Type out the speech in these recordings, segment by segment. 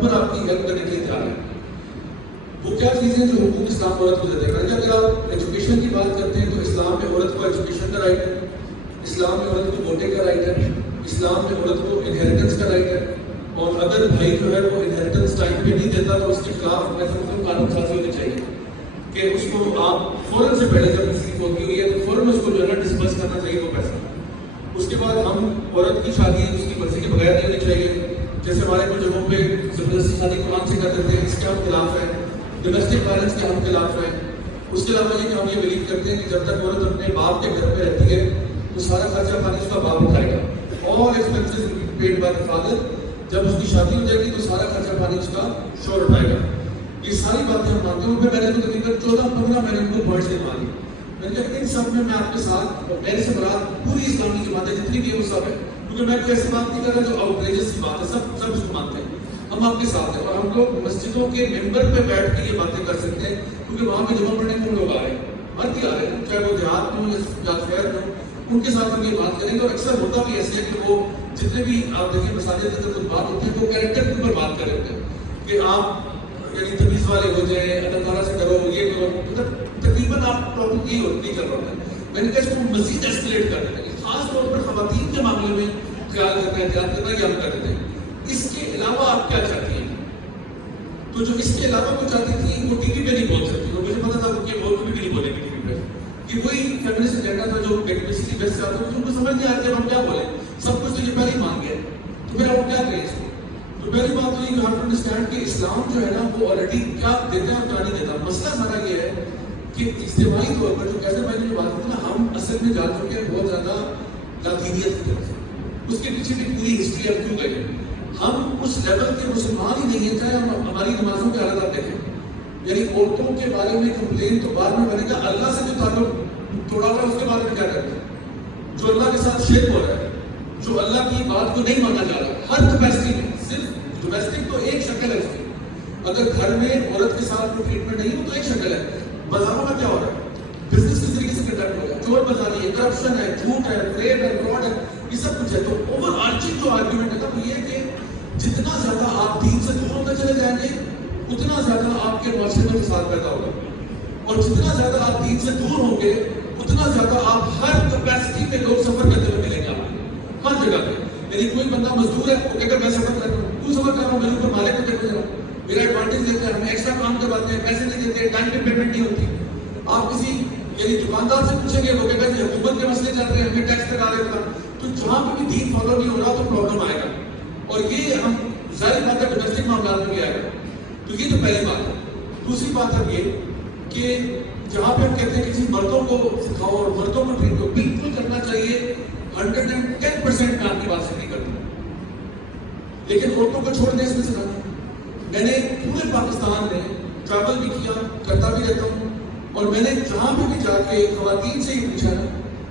Proper آپ کی help کرنے کے لیے تیار ہے. وہ کیا چیزیں جو حقوق اسلام عورت کو دیتے ہیں. اگر آپ ایجوکیشن کی بات کرتے ہیں تو اسلام میں عورت کو ایجوکیشن کا رائٹ ہے, اسلام میں عورت کو ووٹنگ کا رائٹ ہے, اسلام میں عورت کو انہیریٹنس کا رائٹ ہے. اور اگر بھائی جو ہے وہ انہیریٹنس ٹائم پہ نہیں دیتا تو اس کے خلاف میں سمجھتا ہوں قانون سازی ہونی چاہیے کہ اس کو آپ فوراً سے پہلے جب تکلیف ہوتی ہوئی ہے تو فوراً اس کو جو ہے نا ڈسبرس کرنا چاہیے وہ پیسہ. اس کے بعد ہم عورت کی شادی اس کی مرضی کے بغیر نہیں ہونی چاہیے. جیسے ہمارے کچھ جگہوں پہ زبردستی شادی قرآن سے کر دیتے ہیں, اس کے ہم خلاف ہیں. ڈومیسٹک وائلنس کے ہم خلاف ہیں. اس کے علاوہ یہ کہ ہم یہ بلیو کرتے ہیں کہ جب تک عورت اپنے باپ کے گھر پہ رہتی ہے تو سارا خرچہ پانی اس کا باپ اٹھائے گا. All expenses paid by the father. جب اس کی شادی ہو جائے گی تو سارا خرچہ پانی اس کا شوہر اٹھائے گا. یہ ساری باتیں ہم مانتے ہیں. پھر میں نے تو تقریباً 14-15 میں نے ان کو پوائنٹس دکھوا دی. میں نے کہا ان سب میں آپ کے ساتھ, میرے سے مراد پوری اسلامی جماعتیں جتنی بھی ہیں وہ سب ہے, کیونکہ میں کوئی ایسی بات نہیں کر رہا جو آؤٹریجس کی بات ہے. سب اس کو مانتے ہیں. ہم آپ کے ساتھ ہیں اور ہم لوگ مسجدوں کے ممبر پہ بیٹھ کے یہ باتیں کر سکتے ہیں کیونکہ وہاں پہ جمع پڑھنے کو لوگ آ رہے ہیں, مرد ہی آ رہے ہیں, چاہے وہ دیہات میں ہوں یا شہر میں ہوں, ان کے ساتھ ہم یہ بات کریں گے. اور اکثر ہوتا بھی ایسے ہے کہ وہ جتنے بھی آپ دیکھیں مساجد کے اندر بات ہوتی ہے وہ کیریکٹر کے اوپر بات کر رہے ہوتے ہیں کہ آپ یعنی تمیز والے ہو جائیں, اللہ تعالیٰ سے کرو, یہ کرو. مطلب تقریباً آپ پرابلم یہی نہیں کر رہا ہے. میں نے کہا اس کو مزید ایسکیلیٹ کر دیتے ہیں, خاص طور پر خواتین کے معاملے میں خیال کرنا, احتیاط کرنا, یہ ہم کر دیتے ہیں. اس کے علاوہ آپ کیا چاہتی ہیں؟ تو جو اس کے علاوہ وہ چاہتی تھی وہ ٹی وی پہ نہیں بول سکتی. وہ مجھے پتا تھا کہ وہ کبھی بھی نہیں بولے گی ٹی وی پہ, کہ وہی فیمنسٹ ایجنڈا تھا جو بیسکلی بیسٹ چاہتے ہیں. ان کو سمجھ نہیں آتی ہم کیا بولیں, سب کچھ تو یہ پہلے ہی مان گئے, تو پھر ہم کیا کریں اس کو. تو پہلی بات تو یہ ہم انڈرسٹینڈ کہ اسلام جو ہے نا وہ آلریڈی کیا دیتا ہے اور کیا نہیں دیتا. مسئلہ ہمارا یہ ہے کہ اجتماعی طور پر جو کیسے میں نے جو بات کی نا, ہم اصل میں جا چکے ہیں بہت زیادہ لادینیت کی طرف. اس کے پیچھے بھی پوری ہسٹری اب کیوں گئی. ہم اس لیول کے مسلمان ہی نہیں ہیں, چاہے ہم ہماری نمازوں کے حالات آپ دیکھیں. یعنی عورتوں کے بارے میں کمپلین تو بعد میں بنے گا, اللہ سے جو تعلق توڑا ہوا ہے اس کے بارے میں کیا کرتے ہیں. جو اللہ کے ساتھ شرک ہو رہا ہے, جو اللہ کی بات کو نہیں مانا جا رہا, ہر کیپیسٹی میں. صرف ڈومیسٹک تو ایک شکل ہے اس کی. اگر گھر میں عورت کے ساتھ کوئی ٹریٹمنٹ نہیں ہو تو ایک شکل ہے. بازاروں میں کیا ہو رہا ہے, بزنس کس طریقے سے کنڈکٹ ہو رہا ہے, چور بازاری ہے, کرپشن ہے, جھوٹ ہے, فریب ہے, فراڈ ہے, یہ سب کچھ ہے. تو اوور آرچنگ جو آرگیومنٹ ہے وہ یہ ہے کہ جتنا زیادہ آپ دین سے دور ہوتے چلے جائیں گے اتنا زیادہ آپ کے معاشرے میں فساد پیدا ہوگا, اور جتنا زیادہ آپ دین سے دور ہوں گے اتنا زیادہ آپ ہر کیپیسٹی میں لوگ سفر کرتے ہوئے ملیں گے آپ ہر جگہ پہ. یعنی کوئی بندہ مزدور ہے وہ کہے گا میں سفر کر رہا ہوں, تو سفر کر رہا ہوں, میرے اوپر مالک کو دیکھ رہا ہوں, میرا ایڈوانٹیج دیتے ہیں, ہمیں ایکسٹرا کام کرواتے ہیں, پیسے نہیں دیتے, ٹائم پہ پیمنٹ نہیں ہوتی. آپ کسی یعنی دکاندار سے پوچھیں گے وہ کہے گا جی حکومت کے مسئلے چل رہے ہیں, ہمیں ٹیکس لگا رہے ہوتا. تو جہاں پہ بھی دین فالو نہیں ہو رہا تو پرابلم آئے گا, اور یہ ہم ظاہر بات ہے ڈومیسٹک معاملات میں بھی آئے گا. تو یہ تو پہلی بات ہے. دوسری بات اب یہ کہ جہاں پہ ہم کہتے ہیں کہ کسی مردوں کو سکھاؤ اور مردوں کو ٹریٹ کرو, بالکل کرنا چاہیے. 110% میں آپ کی بات سے نہیں کرتا, لیکن عورتوں کو چھوڑ دیں اس میں سے. میں نے پورے پاکستان میں ٹریول بھی کیا, کرتا بھی رہتا ہوں, اور میں نے جہاں پہ بھی جا کے خواتین سے ہی پوچھا نا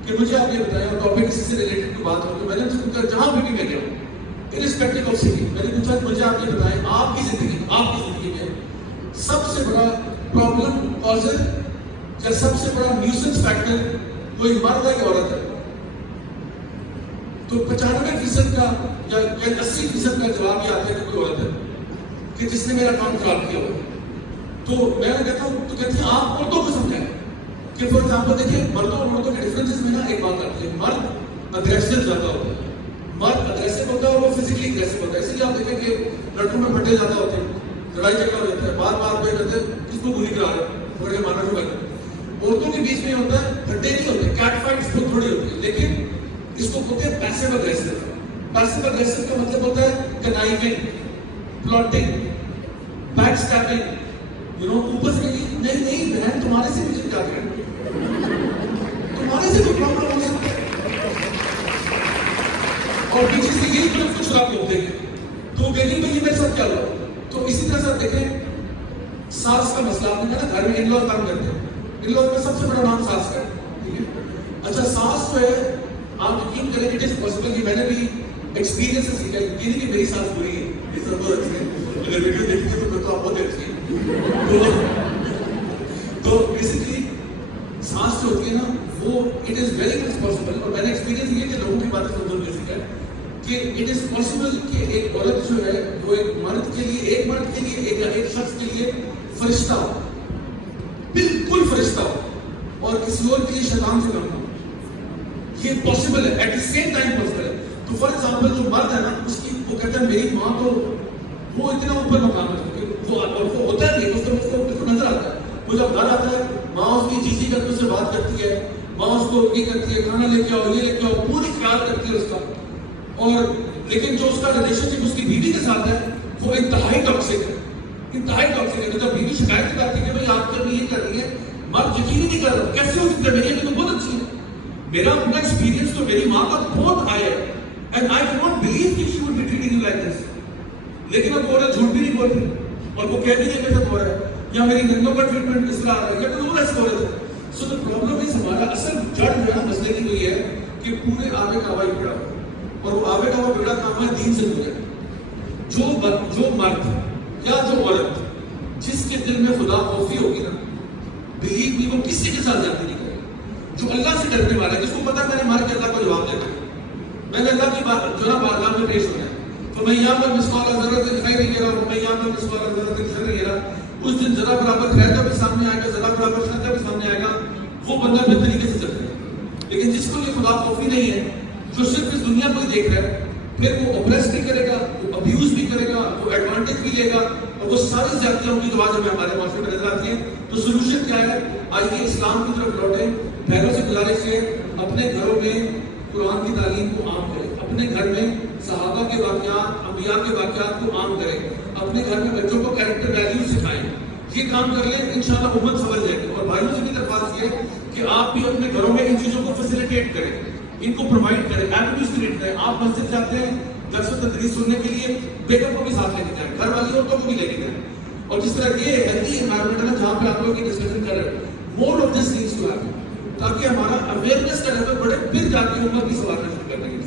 کہ مجھے آپ یہ بتائیں, اور ٹاپک کسی سے ریلیٹڈ کی بات ہو تو میں نے ان سے پوچھا جہاں پہ بھی میں گیا ارسپیکٹو آف سٹی, میں نے پوچھا مجھے آپ یہ بتائیں آپ کی زندگی میں سب سے بڑا پرابلم کازر یا سب سے بڑا نیوسنس فیکٹر کوئی مرد ہے یا عورت ہے. تو 95% کا یا 80% کا جواب یہ آتا ہے کہ کوئی عورت ہے کہ جس نے میرا کام خراب کیا ہو. تو میں کہتا ہوں تو کہتی ہیں آپ عورتوں کو سمجھائیں کہ فار ایگزامپل دیکھیے مردوں اور عورتوں کے ڈفرینسز میں نا ایک بات آتی ہے. مرد اگریسو زیادہ ہوتا ہے, مرد اگریسو ہوتا ہے اور وہ فزیکلی اگریسو ہوتا ہے. اسی لیے آپ دیکھیں کہ لڑکوں میں پھٹے زیادہ ہوتے ہیں, لڑائی جھگڑا ہو جاتا ہے, بار بار پہ کہتے ہیں کس کو گولی کرا رہے ہیں, تھوڑے مارنا شروع کرتے ہیں. عورتوں کے بیچ میں ہوتا ہے پھٹے نہیں ہوتے, کیٹ فائٹس بہت تھوڑی ہوتی ہے, لیکن اس کو کہتے ہیں پیسو اگریسو. پیسو اگریسو کا مطلب ہوتا ہے کنائیونگ, پلاٹنگ, بیک اسٹیپنگ. اوپر سے نہیں بہن تمہارے سے مجھے کیا کریں, تمہارے سے بھی پرابلم ہو سکتا ہے, اور پیچھے سے یہی طرف کچھ رات ہوتے ہیں تو کہیں بھائی یہ میرے ساتھ کیا ہوا. تو اسی طرح سے دیکھیں ساس کا مسئلہ, آپ نے کہا نا گھر میں ان لوز کام کرتے ہیں, ان لوز میں سب سے بڑا نام ساس کا ہے, ٹھیک ہے. اچھا ساس جو ہے آپ یقین کریں اٹ از پاسبل کہ میں نے بھی ایکسپیرینس سے سیکھا, یہ نہیں کہ میری ساس بری ہے, یہ سب بہت اچھی ہے, اگر ویڈیو دیکھتے ہو تو آپ بہت اچھی ہے. تو بیسکلی سانس جو ہوتی ہے نا وہ it is very much possible, اور میں نے ایکسپیرینس یہ کہ لوگوں کی باتیں سن کر سیکھا کہ اٹ از پاسبل کہ ایک عورت جو ہے وہ ایک مرد کے لیے ایک لیے فرشتہ ہو, بالکل فرشتہ ہو, اور کسی اور کے لیے شیطان سے کم ہو. یہ پاسبل ہے, at the same time possible ہے. تو فار ایگزامپل جو مرد ہے نا, اس کی وہ کہتا ہے میری ماں تو وہ اتنا اوپر مقام ہے, وہ ہوتا ہے نہیں, اس کو نظر آتا ہے. وہ جب گھر آتا ہے, ماں اس کی چیزیں کر کے اس سے بات کرتی ہے, ماں اس کو یہ کرتی ہے, کھانا لے کے آؤ, یہ لے کے آؤ, پوری خیال کرتی ہے اس کا. اور لیکن جو اس کا ریلیشن شپ اس کی بیوی کے ساتھ ہے وہ انتہائی ٹاکسک ہے, انتہائی ٹاکسک ہے. تو جب بیوی شکایت کرتی ہے کہ بھائی آپ جب یہ کر رہی ہے, مرد یقین ہی نہیں کر رہا, کیسے ہو سکتا ہے, میری امی تو بہت اچھی ہے. میرا اپنا ایکسپیرینس تو میری ماں کا بہت ہائی ہے, اینڈ آئی ڈونٹ بلیو کہ she would be treating you like this. لیکن اب وہ جھوٹ بھی نہیں بول رہی, اور وہ کہہ بھی نہیں میرے ساتھ ہو رہا ہے, یا میری نندوں کا ٹریٹمنٹ اس طرح آ رہا ہے, یا تو وہ ایسے ہو رہے تھے. سو دا پرابلم از, ہمارا اصل جڑ جو ہے مسئلے کی وہی ہے کہ پورے آبے کا ہوا ہی بگڑا ہو, اور وہ آبے کا ہوا بگڑا کام ہے دین سے ہو جائے. جو مرد یا جو عورت جس کے دل میں خدا خوفی ہوگی نا, بلیو می, وہ کسی کے ساتھ جاتی نہیں کرے. جو اللہ سے ڈرنے والا ہے, جس کو پتا میں نے مار کے اللہ کو جواب دینا ہے, میں نے اللہ کی بات جو نا بارگاہ میں پیش ہونا ہے, تو میں یہاں پر مسقال ذرۃ خیر یرا, میں یہاں پر مسقال ذرۃ شر یرا. اس دن ذرا برابر خیر کا بھی سامنے آئے گا, ذرا برابر شر کا بھی سامنے آئے گا. وہ بندہ بے طریقے سے چل رہا ہے. لیکن جس کو یہ خدا خوفی نہیں ہے, جو صرف اس دنیا کو ہی دیکھ رہا ہے, پھر وہ اپریس بھی کرے گا, وہ ابیوز بھی کرے گا, وہ ایڈوانٹیج بھی لے گا, اور وہ ساری زیادتیوں کی جو آج ہمیں ہمارے معاشرے میں نظر آتی ہیں. تو سولوشن کیا ہے؟ آئیے اسلام کی طرف لوٹیں. بہنوں سے گزارش ہے, اپنے گھروں میں قرآن کی تعلیم کو عام کریں, اپنے گھر میں صحابہ کے واقعات, انبیاء کے واقعات کو عام کریں, اپنے گھر میں بچوں کو کیریکٹر ویلیو سکھائیں. یہ کام کر لیں, انشاءاللہ امت سمجھ جائے گی. اور بھائیوں سے بھی درخواست یہ ہے کہ آپ بھی اپنے گھروں میں ان چیزوں کو فیسیلیٹیٹ کریں, ان کو پرووائڈ کریں, ایٹموسفیئر کریٹ کریں. آپ مسجد جاتے ہیں درس و تدریس سننے کے لیے, بیٹوں کو بھی ساتھ لے کے جائیں, گھر والی عورتوں کو بھی لے کے جائیں. اور جس طرح یہ ہیلتھی انوائرمنٹ ہے نا جہاں پہ آپ لوگ کی ڈسکشن کر رہے ہیں, more of this needs to happen, تاکہ ہمارا اویئرنیس کا لیول بڑھے, پھر جا کے امت بھی سنوارنا شروع کرنے کی.